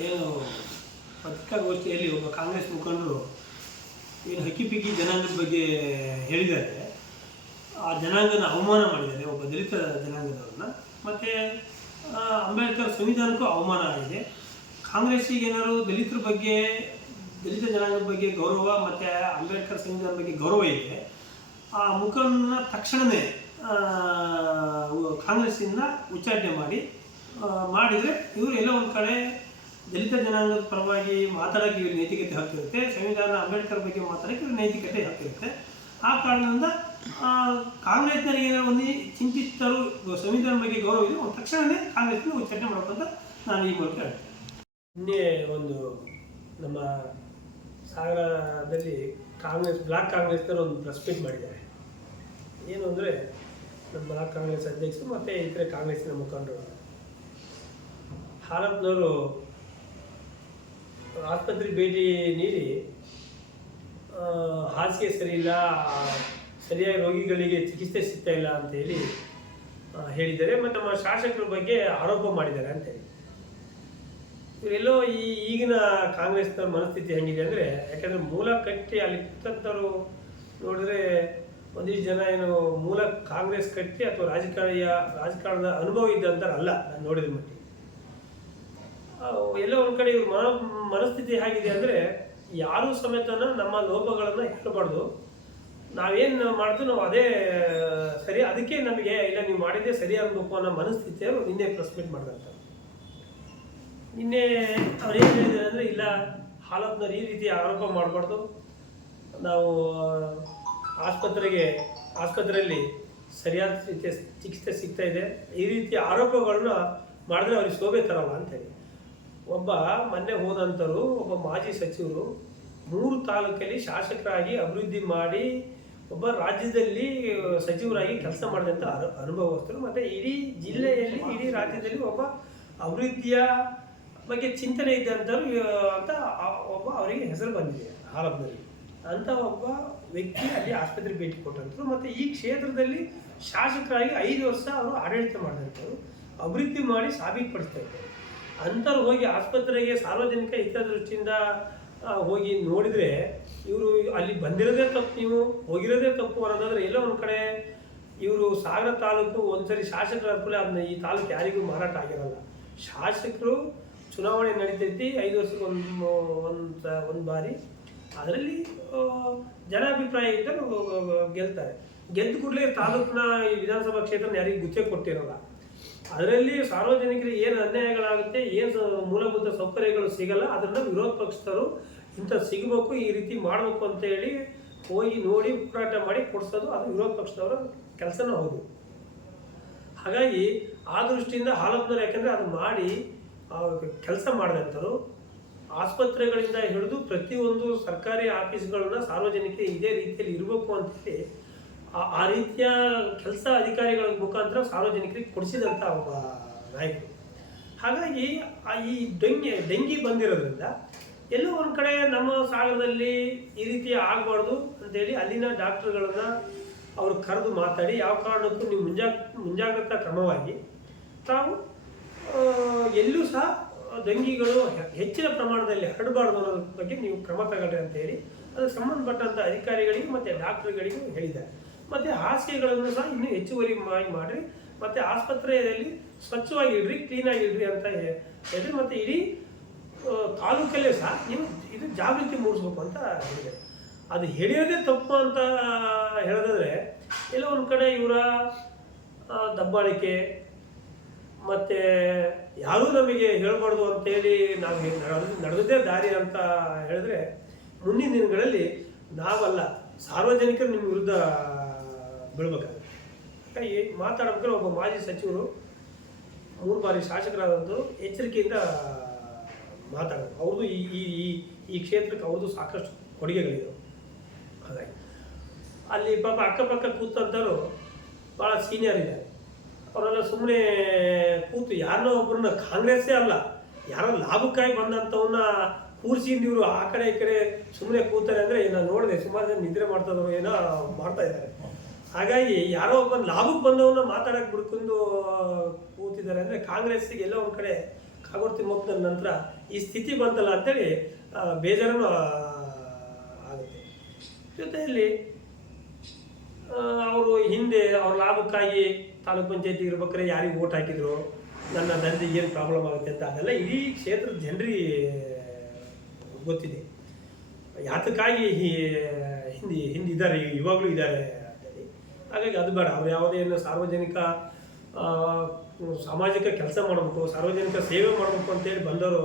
ಏನು ಪತ್ರಿಕಾಗೋಷ್ಠಿಯಲ್ಲಿ ಒಬ್ಬ ಕಾಂಗ್ರೆಸ್ ಮುಖಂಡರು ಏನು ಹಕ್ಕಿಪಿಕ್ಕಿ ಜನಾಂಗದ ಬಗ್ಗೆ ಹೇಳಿದ್ದಾರೆ. ಆ ಜನಾಂಗನ ಅವಮಾನ ಮಾಡಿದ್ದಾರೆ, ಒಬ್ಬ ದಲಿತ ಜನಾಂಗದವ್ರನ್ನ. ಮತ್ತು ಅಂಬೇಡ್ಕರ್ ಸಂವಿಧಾನಕ್ಕೂ ಅವಮಾನ ಆಗಿದೆ. ಕಾಂಗ್ರೆಸ್ಸಿಗೆ ಏನಾದ್ರು ದಲಿತರ ಬಗ್ಗೆ, ದಲಿತ ಜನಾಂಗದ ಬಗ್ಗೆ ಗೌರವ ಮತ್ತು ಅಂಬೇಡ್ಕರ್ ಸಂವಿಧಾನದ ಬಗ್ಗೆ ಗೌರವ ಇದೆ. ಆ ಮುಖಂಡನ ತಕ್ಷಣವೇ ಕಾಂಗ್ರೆಸ್ಸಿಂದ ಉಚ್ಚಾಟನೆ ಮಾಡಿ ಮಾಡಿದರೆ ಇವರು ಎಲ್ಲೋ ಒಂದು ಕಡೆ ದಲಿತ ಜನಾಂಗದ ಪರವಾಗಿ ಮಾತಾಡೋಕೆ ಇವ್ರಿಗೆ ನೈತಿಕತೆ ಹಕ್ಕಿರುತ್ತೆ ಸಂವಿಧಾನ ಅಂಬೇಡ್ಕರ್ ಬಗ್ಗೆ ಮಾತಾಡೋಕೆ ಇವ್ರಿಗೆ ನೈತಿಕತೆ ಹಕ್ಕಿರುತ್ತೆ ಆ ಕಾರಣದಿಂದ ಕಾಂಗ್ರೆಸ್ನಲ್ಲಿ ಏನೋ ಒಂದು ಚಿಂತಿತರು ಸಂವಿಧಾನ ಬಗ್ಗೆ ಗೌರವ ಇದೆ ಒಂದು ತಕ್ಷಣವೇ ಕಾಂಗ್ರೆಸ್ನ ಉಚ್ಚಾರಣೆ ಮಾಡ್ಕೊಂತ ನಾನು ಈ ಮೂಲಕ ಹೇಳ್ತೇನೆ. ನಿನ್ನೆ ಒಂದು ನಮ್ಮ ಸಾಗರದಲ್ಲಿ ಕಾಂಗ್ರೆಸ್, ಬ್ಲಾಕ್ ಕಾಂಗ್ರೆಸ್ನವರು ಒಂದು ಪ್ರೆಸ್ ಮೀಟ್ ಮಾಡಿದ್ದಾರೆ. ಏನು ಅಂದರೆ, ನಮ್ಮ ಬ್ಲಾಕ್ ಕಾಂಗ್ರೆಸ್ ಅಧ್ಯಕ್ಷರು ಮತ್ತು ಇತರೆ ಕಾಂಗ್ರೆಸ್ನ ಮುಖಂಡರು. ಹಾಲತ್ನವರು ಆಸ್ಪತ್ರೆಗೆ ಭೇಟಿ ನೀಡಿ ಹಾಸಿಗೆ ಸರಿಯಿಲ್ಲ ಸರಿಯಾಗಿ ರೋಗಿಗಳಿಗೆ ಚಿಕಿತ್ಸೆ ಸಿಗ್ತಾ ಇಲ್ಲ ಅಂತ ಹೇಳಿ ಹೇಳಿದ್ದಾರೆ. ಮತ್ತು ನಮ್ಮ ಶಾಸಕರ ಬಗ್ಗೆ ಆರೋಪ ಮಾಡಿದ್ದಾರೆ ಅಂತೇಳಿ ಇವರೆಲ್ಲೋ ಈ ಈಗಿನ ಕಾಂಗ್ರೆಸ್ನವ್ರ ಮನಸ್ಥಿತಿ ಹೆಂಗಿದೆ ಅಂದರೆ, ಯಾಕಂದರೆ ಮೂಲ ಕಟ್ಟಿ ಅಲ್ಲಿ ಕೂತಂಥವ್ರು ನೋಡಿದ್ರೆ ಒಂದಿಷ್ಟು ಜನ ಏನು ಮೂಲ ಕಾಂಗ್ರೆಸ್ ಕಟ್ಟಿ ಅಥವಾ ರಾಜಕಾರಣಿಯ ರಾಜಕಾರಣದ ಅನುಭವ ಇದ್ದಂಥವ್ರು ಅಲ್ಲ. ನಾನು ನೋಡಿದ ಮಟ್ಟಿಗೆ. ಎಲ್ಲೋ ಒಂದು ಕಡೆ ಇವ್ರ ಮನ ಮನಸ್ಥಿತಿ ಹೇಗಿದೆ ಅಂದರೆ ಯಾರೂ ಸಮೇತನ ನಮ್ಮ ಲೋಪಗಳನ್ನು ಹೇಳಬಾರ್ದು. ನಾವೇನು ಮಾಡ್ತೀವಿ ನಾವು ಅದೇ, ಸರಿ, ಅದಕ್ಕೆ ನಮಗೆ, ಇಲ್ಲ, ನೀವು ಮಾಡಿದ್ದೇ ಸರಿ ಆಗಬೇಕು ಅನ್ನೋ ಮನಸ್ಥಿತಿಯವರು ನಿನ್ನೆ ಪ್ರೆಸ್ ಮೀಟ್ ನಿನ್ನೆ ಅವ್ರು ಏನು ಹೇಳಿದ್ದಾರೆ ಅಂದರೆ, ಇಲ್ಲ, ಹಾಲತ್ನವ್ರು ಈ ರೀತಿ ಆರೋಪ ಮಾಡಬಾರ್ದು. ನಾವು ಆಸ್ಪತ್ರೆಗೆ, ಆಸ್ಪತ್ರೆಯಲ್ಲಿ ಸರಿಯಾದ ರೀತಿಯ ಚಿಕಿತ್ಸೆ ಸಿಗ್ತಾ ಇದೆ. ಈ ರೀತಿ ಆರೋಪಗಳನ್ನ ಮಾಡಿದ್ರೆ ಅವ್ರಿಗೆ ಶೋಭೆ ತರಲ್ಲ ಅಂತೇಳಿ ಒಬ್ಬ ಮೊನ್ನೆ ಹೋದಂಥರು ಒಬ್ಬ ಮಾಜಿ ಸಚಿವರು ಮೂರು ತಾಲೂಕಲ್ಲಿ ಶಾಸಕರಾಗಿ ಅಭಿವೃದ್ಧಿ ಮಾಡಿ, ಒಬ್ಬ ರಾಜ್ಯದಲ್ಲಿ ಸಚಿವರಾಗಿ ಕೆಲಸ ಮಾಡಿದಂಥ ಅನು, ಅನುಭವಸ್ಥರು. ಮತ್ತು ಇಡೀ ಜಿಲ್ಲೆಯಲ್ಲಿ, ಇಡೀ ರಾಜ್ಯದಲ್ಲಿ ಒಬ್ಬ ಅಭಿವೃದ್ಧಿಯ ಬಗ್ಗೆ ಚಿಂತನೆ ಇದ್ದಂಥವ್ರು ಅಂತ ಒಬ್ಬ ಅವರಿಗೆ ಹೆಸರು ಬಂದಿದೆ ಆರಂಭದಲ್ಲಿ ಅಂತ ಒಬ್ಬ ವ್ಯಕ್ತಿ ಅಲ್ಲಿ ಆಸ್ಪತ್ರೆಗೆ ಭೇಟಿ ಕೊಟ್ಟಂಥರು ಮತ್ತು ಈ ಕ್ಷೇತ್ರದಲ್ಲಿ ಶಾಸಕರಾಗಿ ಐದು ವರ್ಷ ಅವರು ಆಡಳಿತ ಮಾಡಿದಂಥವ್ರು ಅಭಿವೃದ್ಧಿ ಮಾಡಿ ಸಾಬೀತುಪಡಿಸ್ತಾ ಇದ್ದಾರೆ. ಅಂಥವ್ರು ಹೋಗಿ ಆಸ್ಪತ್ರೆಗೆ ಸಾರ್ವಜನಿಕ ಹಿತದೃಷ್ಟಿಯಿಂದ ದೃಷ್ಟಿಯಿಂದ ಹೋಗಿ ನೋಡಿದರೆ ಇವರು ಅಲ್ಲಿ ಬಂದಿರೋದೇ ತಪ್ಪು, ನೀವು ಹೋಗಿರೋದೇ ತಪ್ಪು ಅನ್ನೋದಾದ್ರೆ ಎಲ್ಲೋ ಒಂದು ಕಡೆ ಇವರು ಸಾಗರ ತಾಲೂಕು ಒಂದ್ಸರಿ ಶಾಸಕರ ಕೂಡ ಅದನ್ನ ಈ ತಾಲೂಕು ಯಾರಿಗೂ ಮಾರಾಟ ಆಗಿರಲ್ಲ. ಶಾಸಕರು ಚುನಾವಣೆ ನಡೀತೈತಿ, ಐದು ವರ್ಷಕ್ಕೆ ಒಂದು ಒಂದು ಒಂದು ಬಾರಿ. ಅದರಲ್ಲಿ ಜನಾಭಿಪ್ರಾಯ ಇದ್ದರೆ ಗೆಲ್ತಾರೆ. ಗೆದ್ದು ಕೂಡಲೇ ತಾಲೂಕಿನ ವಿಧಾನಸಭಾ ಕ್ಷೇತ್ರ ಯಾರಿಗೂ ಗುಚ್ಚೆ ಕೊಟ್ಟಿರಲ್ಲ. ಅದರಲ್ಲಿ ಸಾರ್ವಜನಿಕರಿಗೆ ಏನು ಅನ್ಯಾಯಗಳಾಗುತ್ತೆ, ಏನು ಮೂಲಭೂತ ಸೌಕರ್ಯಗಳು ಸಿಗಲ್ಲ ಅದರಿಂದ ವಿರೋಧ ಪಕ್ಷದವರು ಇಂಥ ಸಿಗಬೇಕು, ಈ ರೀತಿ ಮಾಡಬೇಕು ಅಂತ ಹೇಳಿ ಹೋಗಿ ನೋಡಿ ಹೋರಾಟ ಮಾಡಿ ಕೊಡಿಸೋದು ಅದು ವಿರೋಧ ಪಕ್ಷದವರ ಕೆಲಸನೂ ಹೌದು. ಹಾಗಾಗಿ ಆ ದೃಷ್ಟಿಯಿಂದ ಹಾಲಪ್ಪನವರು ಯಾಕೆಂದರೆ ಅದು ಮಾಡಿ ಕೆಲಸ ಮಾಡಿದಂಥವ್ರು ಆಸ್ಪತ್ರೆಗಳಿಂದ ಹಿಡಿದು ಪ್ರತಿಯೊಂದು ಸರ್ಕಾರಿ ಆಫೀಸ್ಗಳನ್ನ ಸಾರ್ವಜನಿಕರಿಗೆ ಇದೇ ರೀತಿಯಲ್ಲಿ ಇರಬೇಕು ಅಂತೇಳಿ ಆ- ರೀತಿಯ ಕೆಲಸ ಅಧಿಕಾರಿಗಳ ಮುಖಾಂತರ ಸಾರ್ವಜನಿಕರಿಗೆ ಕೊಡಿಸಿದಂಥ ಒಬ್ಬ ನಾಯಕರು. ಹಾಗಾಗಿ ಈ ಡೆಂಗಿ ಡೆಂಗಿ ಬಂದಿರೋದ್ರಿಂದ ಎಲ್ಲೋ ಒಂದು ಕಡೆ ನಮ್ಮ ಸಾಗರದಲ್ಲಿ ಈ ರೀತಿ ಆಗಬಾರ್ದು ಅಂತೇಳಿ ಅಲ್ಲಿನ ಡಾಕ್ಟರ್ಗಳನ್ನ ಅವರು ಕರೆದು ಮಾತಾಡಿ ಯಾವ ಕಾರಣಕ್ಕೂ ನೀವು ಮುಂಜಾ, ಮುಂಜಾಗ್ರತಾ ಕ್ರಮವಾಗಿ ತಾವು ಎಲ್ಲೂ ಸಹ ಡೆಂಗಿಗಳು ಹೆಚ್ಚಿನ ಪ್ರಮಾಣದಲ್ಲಿ ಹರಡಬಾರ್ದು ಅನ್ನೋದ್ರ ಬಗ್ಗೆ ನೀವು ಕ್ರಮ ತಗೊಳ್ಳಿ ಅಂತ ಹೇಳಿ ಅದಕ್ಕೆ ಸಂಬಂಧಪಟ್ಟಂಥ ಅಧಿಕಾರಿಗಳಿಗೂ ಮತ್ತು ಡಾಕ್ಟರ್ಗಳಿಗೂ ಹೇಳಿದ್ದಾರೆ. ಮತ್ತು ಹಾಸಿಗೆಗಳನ್ನು ಸಹ ಇನ್ನೂ ಹೆಚ್ಚುವರಿ ಮಾಡಿ ಮಾಡಿರಿ. ಮತ್ತು ಆಸ್ಪತ್ರೆಯಲ್ಲಿ ಸ್ವಚ್ಛವಾಗಿ ಇಡ್ರಿ ಕ್ಲೀನಾಗಿ ಇಡ್ರಿ ಅಂತ ಹೇಳಿ ಮತ್ತೆ ಇಡೀ ತಾಲೂಕಲ್ಲೇ ಸಹ ನೀವು ಇದು ಜಾಗೃತಿ ಮೂಡಿಸ್ಬೇಕು ಅಂತ ಹೇಳಿದೆ. ಅದು ಹೇಳಿಯೋದೇ ತಪ್ಪು ಅಂತ ಹೇಳೋದಾದ್ರೆ, ಎಲ್ಲೋ ಒಂದು ಕಡೆ ಇವರ ದಬ್ಬಾಳಿಕೆ, ಮತ್ತು ಯಾರೂ ನಮಗೆ ಹೇಳ್ಬಾರ್ದು ಅಂತೇಳಿ ನಾವು ನಡೆದ ನಡೆದದೇ ದಾರಿ ಅಂತ ಹೇಳಿದ್ರೆ, ಮುಂದಿನ ದಿನಗಳಲ್ಲಿ ನಾವಲ್ಲ, ಸಾರ್ವಜನಿಕರು ನಿಮ್ಮ ವಿರುದ್ಧ ಬೀಳ್ಬೇಕಾಗುತ್ತೆ ಹಾಗಾಗಿ ಮಾತಾಡ್ಬೇಕಾದ್ರೆ ಒಬ್ಬ ಮಾಜಿ ಸಚಿವರು ಮೂರು ಬಾರಿ ಶಾಸಕರಾದಂಥವ್ರು ಎಚ್ಚರಿಕೆಯಿಂದ ಮಾತಾಡೋದು ಅವ್ರದ್ದು ಈ ಈ, ಈ- ಈ ಕ್ಷೇತ್ರಕ್ಕೆ ಅವ್ರದ್ದು ಸಾಕಷ್ಟು ಕೊಡುಗೆಗಳಿದ್ದವು ಹಾಗಾಗಿ ಅಲ್ಲಿ ಪಾಪ ಅಕ್ಕಪಕ್ಕ ಕೂತಂಥವ್ರು ಭಾಳ ಸೀನಿಯರ್ ಇದ್ದಾರೆ. ಅವರೆಲ್ಲ ಸುಮ್ಮನೆ ಕೂತು ಯಾರನ್ನೋ ಒಬ್ಬರನ್ನ ಕಾಂಗ್ರೆಸ್ಸೇ ಅಲ್ಲ, ಯಾರೋ ಲಾಭಕ್ಕಾಗಿ ಬಂದಂಥವನ್ನ ಕೂರಿಸಿ ಇವರು ಆ ಕಡೆ ಈ ಕಡೆ ಸುಮ್ಮನೆ ಕೂತಾರೆ ಅಂದರೆ ನಾನು ನೋಡಿದೆ ಸುಮಾರು ಜನ ನಿದ್ರೆ ಮಾಡ್ತಾ ಏನೋ ಮಾಡ್ತಾ ಇದ್ದಾರೆ. ಹಾಗಾಗಿ ಯಾರೋ ಒಬ್ಬ ಲಾಭಕ್ಕೆ ಬಂದವನ್ನ ಮಾತಾಡಕ್ಕೆ ಬಿಡ್ಕೊಂಡು ಕೂತಿದ್ದಾರೆ ಅಂದರೆ ಕಾಂಗ್ರೆಸ್ಸಿಗೆ ಎಲ್ಲೋ ಒಂದು ಕಡೆ ಕಾಗೋರ್ತಿ ಮುಗಿದ ನಂತರ ಈ ಸ್ಥಿತಿ ಬಂತಲ್ಲ ಅಂತೇಳಿ ಬೇಜಾರನು ಆಗುತ್ತೆ. ಜೊತೆಯಲ್ಲಿ ಅವರು ಹಿಂದೆ ಅವ್ರ ಲಾಭಕ್ಕಾಗಿ ತಾಲೂಕ್ ಪಂಚಾಯತಿ ಇರ್ಬೇಕಾದ್ರೆ ಯಾರಿಗೆ ಓಟ್ ಹಾಕಿದ್ರು, ನನ್ನ ದಂಧೆಗೆ ಏನು ಪ್ರಾಬ್ಲಮ್ ಆಗುತ್ತೆ ಅಂತ ಅದೆಲ್ಲ ಇಡೀ ಕ್ಷೇತ್ರದ ಜನರಿಗೆ ಗೊತ್ತಿದೆ. ಯಾತಕ್ಕಾಗಿ ಹಿಂದಿ, ಹಿಂದಿದ್ದಾರೆ, ಇವಾಗಲೂ ಇದ್ದಾರೆ ಹಾಗಾಗಿ ಅದು ಬೇಡ. ಅವ್ರು ಯಾವುದೇನು ಸಾರ್ವಜನಿಕ ಆ, ಸಾಮಾಜಿಕ ಕೆಲಸ ಮಾಡಬೇಕು ಸಾರ್ವಜನಿಕ ಸೇವೆ ಮಾಡಬೇಕು ಅಂತೇಳಿ ಬಂದವರು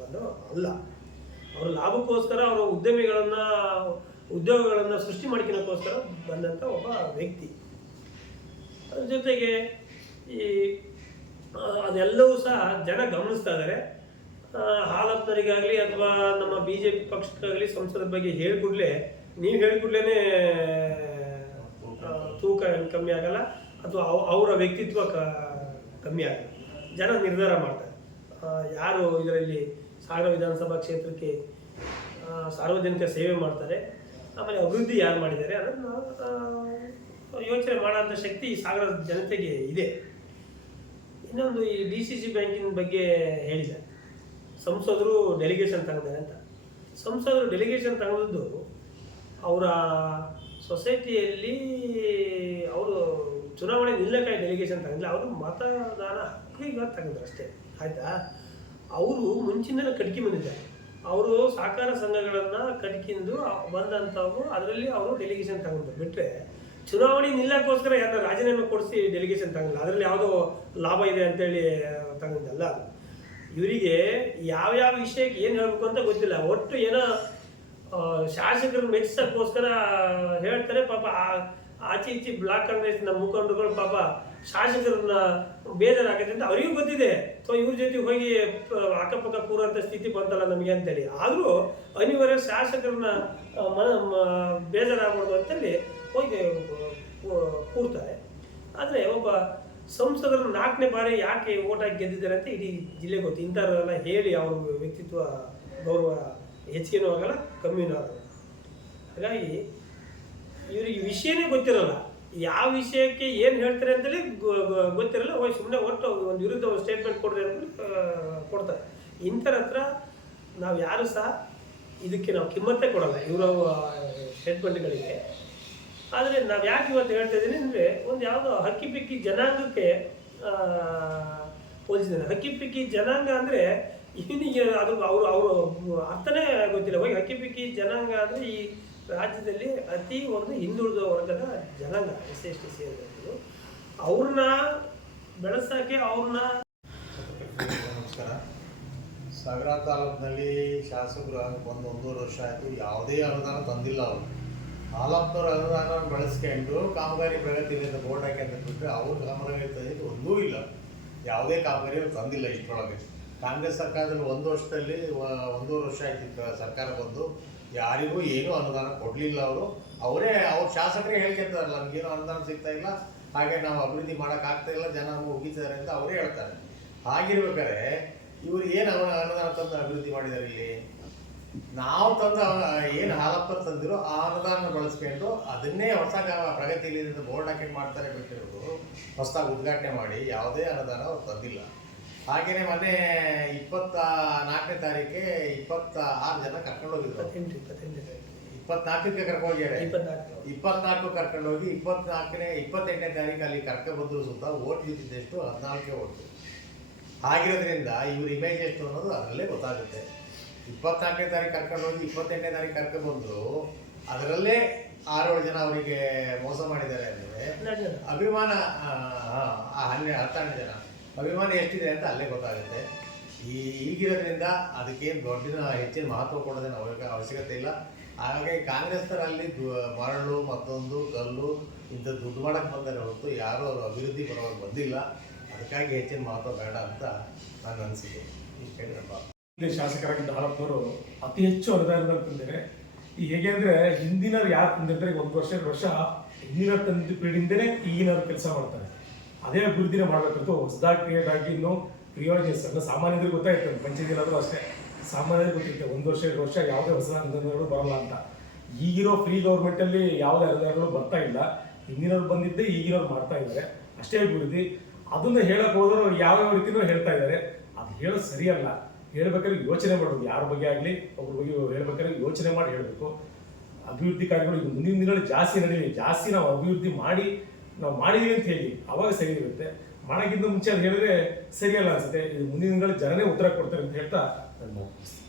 ಬಂದವರು ಅಲ್ಲ. ಅವರ ಲಾಭಕ್ಕೋಸ್ಕರ ಅವರ ಉದ್ಯಮಿಗಳನ್ನು ಉದ್ಯೋಗಗಳನ್ನು ಸೃಷ್ಟಿ ಮಾಡ್ಕೊಳ್ಳೋಕ್ಕೋಸ್ಕರ ಬಂದಂಥ ಒಬ್ಬ ವ್ಯಕ್ತಿ. ಅದ್ರ ಜೊತೆಗೆ ಈ ಅದೆಲ್ಲವೂ ಸಹ ಜನ ಗಮನಿಸ್ತಾ ಇದ್ದಾರೆ ಹಾಲಪ್ಪನರಿಗಾಗಲಿ ಅಥವಾ ನಮ್ಮ ಬಿ ಜೆ ಪಿ ಪಕ್ಷಕ್ಕಾಗಲಿ ಸಂಸದರ ಬಗ್ಗೆ ಹೇಳಿಕೊಡ್ಲೆ ನೀವು ಹೇಳಿಕೊಡ್ಲೇ ತೂಕ ಏನು ಕಮ್ಮಿ ಆಗಲ್ಲ ಅಥವಾ ಅವ- ಅವರ ವ್ಯಕ್ತಿತ್ವ ಕ, ಕಮ್ಮಿ ಆಗಲ್ಲ ಜನ ನಿರ್ಧಾರ ಮಾಡ್ತಾರೆ. ಯಾರು ಇದರಲ್ಲಿ ಸಾಗರ ವಿಧಾನಸಭಾ ಕ್ಷೇತ್ರಕ್ಕೆ ಸಾರ್ವಜನಿಕ ಸೇವೆ ಮಾಡ್ತಾರೆ, ಆಮೇಲೆ ಅಭಿವೃದ್ಧಿ ಯಾರು ಮಾಡಿದ್ದಾರೆ ಅದನ್ನು ಯೋಚನೆ ಮಾಡೋಂಥ ಶಕ್ತಿ ಈ ಸಾಗರ ಜನತೆಗೆ ಇದೆ. ಇನ್ನೊಂದು ಈ ಡಿ ಸಿ ಸಿ ಬ್ಯಾಂಕಿನ ಬಗ್ಗೆ ಹೇಳಿದೆ ಸಂಸದರು ಡೆಲಿಗೇಷನ್ ತಗೊಂಡಿದ್ದಾರೆ ಅಂತ. ಸಂಸದರು ಡೆಲಿಗೇಷನ್ ತಗೊಂಡಿದ್ದು ಅವರ ಸೊಸೈಟಿಯಲ್ಲಿ ಅವರು ಚುನಾವಣೆ ನಿಲ್ಲಕ್ಕೆ ಡೆಲಿಗೇಷನ್ ತಗೊಂಡಿಲ್ಲ ಅವರು ಮತದಾನ ಹಕ್ಕಿಗೆ ತಗೊಂಡ್ರು ಅಷ್ಟೇ. ಆಯ್ತಾ? ಅವರು ಮುಂಚಿನ ಕಟ್ಕಿ ಬಂದಿದ್ದಾರೆ. ಅವರು ಸಹಕಾರ ಸಂಘಗಳನ್ನು ಕಟ್ಕಿಂದು ಬಂದಂಥವು ಅದರಲ್ಲಿ ಅವರು ಡೆಲಿಗೇಷನ್ ತಗೊಂಡ್ರು. ಬಿಟ್ಟರೆ ಚುನಾವಣೆ ನಿಲ್ಲಕ್ಕೋಸ್ಕರ ಯಾರನ್ನ ರಾಜೀನಾಮೆ ಕೊಡಿಸಿ ಡೆಲಿಗೇಷನ್ ತಗೊಂಡಿಲ್ಲ ಅದರಲ್ಲಿ ಯಾವುದೋ ಲಾಭ ಇದೆ ಅಂತೇಳಿ ತಗೊಂಡಲ್ಲ ಅದು. ಇವರಿಗೆ ಯಾವ್ಯಾವ ವಿಷಯಕ್ಕೆ ಏನು ಹೇಳಬೇಕು ಅಂತ ಗೊತ್ತಿಲ್ಲ. ಒಟ್ಟು ಏನೋ ಶಾಸಕರನ್ನ ಮೆಚ್ಚಿಸೋಕ್ಕೋಸ್ಕರ ಹೇಳ್ತಾರೆ, ಪಾಪ ಆಚೆ ಈಚೆ ಬ್ಲಾಕ್ ಕಾಂಗ್ರೆಸ್ ನಮ್ಮ ಮುಖಂಡರುಗಳು ಪಾಪ ಶಾಸಕರನ್ನ ಬೇಜಾರಾಗತ್ತೆ ಅಂತ ಅವರಿಗೂ ಗೊತ್ತಿದೆ. ಸೊ ಇವ್ರ ಜೊತೆ ಹೋಗಿ ಅಕ್ಕಪಕ್ಕ ಕೂರುವಂಥ ಸ್ಥಿತಿ ಬಂತಲ್ಲ ನಮಗೆ ಅಂತೇಳಿ. ಆದರೂ ಅನಿವಾರ್ಯ ಶಾಸಕರನ್ನ ಮನ ಬೇಜಾರಾಗ್ಬಾರ್ದು ಅಂತೇಳಿ ಹೋಗಿ ಕೂರ್ತಾರೆ. ಆದರೆ ಒಬ್ಬ ಸಂಸದರು ನಾಲ್ಕನೇ ಬಾರಿ ಯಾಕೆ ಓಟಾಗಿ ಗೆದ್ದಿದ್ದಾರೆ ಅಂತ ಇಡೀ ಜಿಲ್ಲೆ ಗೊತ್ತು. ಇಂಥವರೆಲ್ಲ ಹೇಳಿ ಅವ್ರ ವ್ಯಕ್ತಿತ್ವ ಗೌರವ ಹೆಚ್ಚಿಗೆನೂ ಆಗಲ್ಲ ಕಮ್ಮಿನೂ ಆಗಲ್ಲ ಹಾಗಾಗಿ ಇವರಿಗೆ ವಿಷಯನೇ ಗೊತ್ತಿರಲ್ಲ. ಯಾವ ವಿಷಯಕ್ಕೆ ಏನು ಹೇಳ್ತಾರೆ ಅಂತೇಳಿ ಗೊ- ಗೊತ್ತಿರಲ್ಲ. ಹೋಗಿ ಸುಮ್ಮನೆ ಒಟ್ಟು ಒಂದು ವಿರುದ್ಧ ಒಂದು ಸ್ಟೇಟ್ಮೆಂಟ್ ಕೊಡ್ರಿ ಅಂತ ಕೊಡ್ತಾರೆ. ಇಂಥರ ಹತ್ರ ನಾವು ಯಾರು ಸಹ ಇದಕ್ಕೆ ನಾವು ಕಿಮ್ಮತ್ತೇ ಕೊಡಲ್ಲ. ಇವರ ಸ್ಟೇಟ್ಮೆಂಟ್ಗಳಿಗೆ ಆದರೆ ನಾವು ಯಾಕೆ ಇವತ್ತು ಹೇಳ್ತಾ ಇದ್ದೀನಿ ಅಂದರೆ, ಒಂದು ಯಾವುದೋ ಹಕ್ಕಿ ಪಿಕ್ಕಿ ಜನಾಂಗಕ್ಕೆ ಹೋಲಿಸಿದ್ದೇನೆ ಹಕ್ಕಿ ಪಿಕ್ಕಿ ಜನಾಂಗ ಅಂದರೆ ಇವನಿಗೆ ಅದು ಅವರು ಅವರು ಅರ್ಥನೇ ಗೊತ್ತಿಲ್ಲ. ಹೋಗಿ ಅಕ್ಕಿ ಪಿಕ್ಕಿ ಜನಾಂಗ ಅಂದರೆ ಈ ರಾಜ್ಯದಲ್ಲಿ ಅತಿ ಒಂದು ಹಿಂದುಳಿದ ವರ್ಗದ ಜನಾಂಗ, ಎಸ್ ಎಸ್, ಟಿ ಸೇರಿದಂಥದ್ದು ಅವ್ರನ್ನ ಬೆಳೆಸೋಕ್ಕೆ ಅವ್ರನ್ನ ನಮಸ್ಕಾರ. ಸಾಗರ ತಾಲೂಕಿನಲ್ಲಿ ಶಾಸಕರು ಒಂದು ಒಂದೂವರೆ ವರ್ಷ ಆಯಿತು. ಯಾವುದೇ ಅನುದಾನ ತಂದಿಲ್ಲ ಅವರು. ಹಾಲಪ್ಪನವ್ರ ಅನುದಾನ ಬಳಸ್ಕೊಂಡು ಕಾಮಗಾರಿ ಪ್ರಗತಿಯಿಂದ ಬೋರ್ಡ್ ಹಾಕಿ ಅಂತ ಬಿಟ್ಟರೆ ಅವ್ರ ಕಾಮಗಾರಿ ತಂದಿದ್ದು ಒಂದೂ ಇಲ್ಲ. ಯಾವುದೇ ಕಾಮಗಾರಿ ತಂದಿಲ್ಲ ಇಷ್ಟರೊಳಗೆ ಕಾಂಗ್ರೆಸ್ ಸರ್ಕಾರದಲ್ಲಿ ಒಂದು ವರ್ಷದಲ್ಲಿ ಒಂದೂವರೆ ವರ್ಷ ಆಯ್ತು ಸರ್ಕಾರ ಬಂದು. ಯಾರಿಗೂ ಏನೂ ಅನುದಾನ ಕೊಡಲಿಲ್ಲ ಅವರು. ಅವರೇ, ಅವ್ರ ಶಾಸಕರೇ ಹೇಳ್ಕೊಂತಾರಲ್ಲ, ನಮಗೇನು ಅನುದಾನ ಸಿಗ್ತಾ ಇಲ್ಲ. ಹಾಗೆ ನಾವು ಅಭಿವೃದ್ಧಿ ಮಾಡೋಕ್ಕಾಗ್ತಾ ಇಲ್ಲ. ಜನ ಉಗಿತಿದ್ದಾರೆ ಅಂತ ಅವರೇ ಹೇಳ್ತಾರೆ. ಹಾಗಿರ್ಬೇಕಾದ್ರೆ ಇವರು ಏನು ಅವನ ಅನುದಾನ ತಂದು ಅಭಿವೃದ್ಧಿ ಮಾಡಿದ್ದಾರೆ ಇಲ್ಲಿ? ನಾವು ತಂದ ಏನು ಹಾಲಪ್ಪ ತಂದಿರೋ ಆ ಅನುದಾನ ಬಳಸ್ಕೊಂಡು ಅದನ್ನೇ ಹೊಸ ಪ್ರಗತಿಯಲ್ಲಿ ಬೋರ್ಡ್ ಹಾಕಿ ಮಾಡ್ತಾರೆ ಬಿಟ್ಟಿರೋದು. ಹೊಸದಾಗಿ ಉದ್ಘಾಟನೆ ಮಾಡಿ, ಯಾವುದೇ ಅನುದಾನ ಅವ್ರು ತಂದಿಲ್ಲ. ಹಾಗೇನೆ ಮೊನ್ನೆ ಇಪ್ಪತ್ತ ನಾಲ್ಕನೇ ತಾರೀಕಿಗೆ ಇಪ್ಪತ್ತ ಆರು ಜನ ಕರ್ಕೊಂಡು ಹೋಗಿದ್ರು. ಇಪ್ಪತ್ನಾಲ್ಕಕ್ಕೆ ಕರ್ಕೊಂಡು ಹೋಗ್ಯಾರೆ ಇಪ್ಪತ್ನಾಲ್ಕು ಕರ್ಕೊಂಡು ಹೋಗಿ ಇಪ್ಪತ್ನಾಲ್ಕನೇ ಇಪ್ಪತ್ತೆಂಟನೇ ತಾರೀಕು ಅಲ್ಲಿ ಕರ್ಕೊಂಡು ಬಂದ್ರು ಸುತ್ತ ಓಟ್ ಬಿದ್ದಿದ್ದೆಷ್ಟು ಹದಿನಾಲ್ಕೇ ಓಟು. ಆಗಿರೋದ್ರಿಂದ ಇವ್ರ ಇಮೇಜ್ ಎಷ್ಟು ಅನ್ನೋದು ಅದರಲ್ಲೇ ಗೊತ್ತಾಗುತ್ತೆ. ಇಪ್ಪತ್ನಾಲ್ಕನೇ ತಾರೀಕು ಕರ್ಕೊಂಡು ಹೋಗಿ ಇಪ್ಪತ್ತೆಂಟನೇ ತಾರೀಕು ಕರ್ಕೊಂಡು ಬಂದ್ರು ಅದರಲ್ಲೇ ಆರೇಳು ಜನ ಅವರಿಗೆ ಮೋಸ ಮಾಡಿದ್ದಾರೆ ಅಂದರೆ ಅಭಿಮಾನ ಹನ್ನೆರಡು ಹತ್ತೆರಡು ಜನ. ಅಭಿಮಾನ ಎಷ್ಟಿದೆ ಅಂತ ಅಲ್ಲೇ ಗೊತ್ತಾಗುತ್ತೆ. ಈ ಈಗಿರೋದ್ರಿಂದ ಅದಕ್ಕೇನು ದೊಡ್ಡ ಹೆಚ್ಚಿನ ಮಹತ್ವ ಕೊಡೋದೇನು ಅವಶ್ಯ ಅವಶ್ಯಕತೆ ಇಲ್ಲ. ಹಾಗಾಗಿ ಕಾಂಗ್ರೆಸ್ನಲ್ಲಿ ಮರಳು, ಮತ್ತೊಂದು, ಕಲ್ಲು ಇಂಥ ದುಡ್ಡು ಮಾಡಕ್ಕೆ ಬಂದರೆ ಹೊರತು ಯಾರೂ ಅವರು ಅಭಿವೃದ್ಧಿ ಪರವಾಗಿ ಬಂದಿಲ್ಲ. ಅದಕ್ಕಾಗಿ ಹೆಚ್ಚಿನ ಮಹತ್ವ ಬೇಡ ಅಂತ ನನ್ನ ಅನಿಸಿಕೆ. ಈ ಕಡೆ ಹಾಲಪ್ಪನವರು ಅತಿ ಹೆಚ್ಚು ಅನುದಾನದಲ್ಲಿ ತಂದಿದ್ದಾರೆ. ಹೇಗೆ ಅಂದರೆ ಹಿಂದಿನವ್ರು ಯಾರು ತಂದಿರ್ತಾರೆ? ಒಂದು ವರ್ಷ, ಎರಡು ವರ್ಷ ಹಿಂದಿನ ತಂದಿದ್ದ ಪೀಳಿಂದನೇ ಈಗಿನವ್ರು ಕೆಲಸ ಮಾಡ್ತಾರೆ. ಅದೇ ಅಭಿವೃದ್ಧಿನ ಮಾಡಬೇಕಂತೂ ಹೊಸದಾಗಿ ಕ್ರಿಯೇಟ್ ಆಗಿ ಇನ್ನು ಕ್ರಿಯೋಜನ್ಸ್ ಸಾಮಾನ್ಯರಿಗೆ ಗೊತ್ತಾಯ್ತು ಪಂಚಾಯತಿಲಾದರೂ ಅಷ್ಟೇ. ಸಾಮಾನ್ಯರಿಗೆ ಗೊತ್ತಿರುತ್ತೆ, ಒಂದು ವರ್ಷ, ಎರಡು ವರ್ಷ ಯಾವುದೇ ಹೊಸ ಅನುದಾನಗಳು ಬರಲ್ಲ ಅಂತ. ಈಗಿರೋ ಫ್ರೀ ಗೌರ್ಮೆಂಟಲ್ಲಿ ಯಾವುದೇ ಅನುದಾನಗಳು ಬರ್ತಾ ಇಲ್ಲ. ಹಿಂದಿನವ್ರು ಬಂದಿದ್ದೆ ಈಗಿನವ್ರು ಮಾಡ್ತಾ ಇದ್ದಾರೆ. ಅಷ್ಟೇ ಅಭಿವೃದ್ಧಿ. ಅದನ್ನು ಹೇಳಕ್ ಹೋದ್ರು ಯಾವ ಯಾವ ರೀತಿನೂ ಹೇಳ್ತಾ ಇದ್ದಾರೆ. ಅದು ಹೇಳೋದು ಸರಿಯಲ್ಲ. ಹೇಳ್ಬೇಕಾದ್ರೆ ಯೋಚನೆ ಮಾಡಬೇಕು. ಯಾರ ಬಗ್ಗೆ ಆಗಲಿ, ಅವ್ರ ಬಗ್ಗೆ ಹೇಳ್ಬೇಕಾದ್ರೆ ಯೋಚನೆ ಮಾಡಿ ಹೇಳಬೇಕು. ಅಭಿವೃದ್ಧಿ ಕಾರ್ಯಗಳು ಮುಂದಿನ ದಿನಗಳು ಜಾಸ್ತಿ ನಡೀಲಿ. ಜಾಸ್ತಿ ನಾವು ಅಭಿವೃದ್ಧಿ ಮಾಡಿ ನಾವು ಮಾಡಿದೀವಿ ಅಂತ ಹೇಳಿ ಅವಾಗ ಸರಿ ಇರುತ್ತೆ ಮಾಡೋಕ್ಕಿಂತ ಮುಂಚೆ ಅದು ಹೇಳಿದ್ರೆ ಸರಿಯಲ್ಲ ಅನ್ಸುತ್ತೆ ಇದು ಮುಂದಿನ ಜನನೇ ಉತ್ತರ ಕೊಡ್ತಾರೆ ಅಂತ ಹೇಳ್ತಾ ಮುಗಿಸ್ತೀನಿ.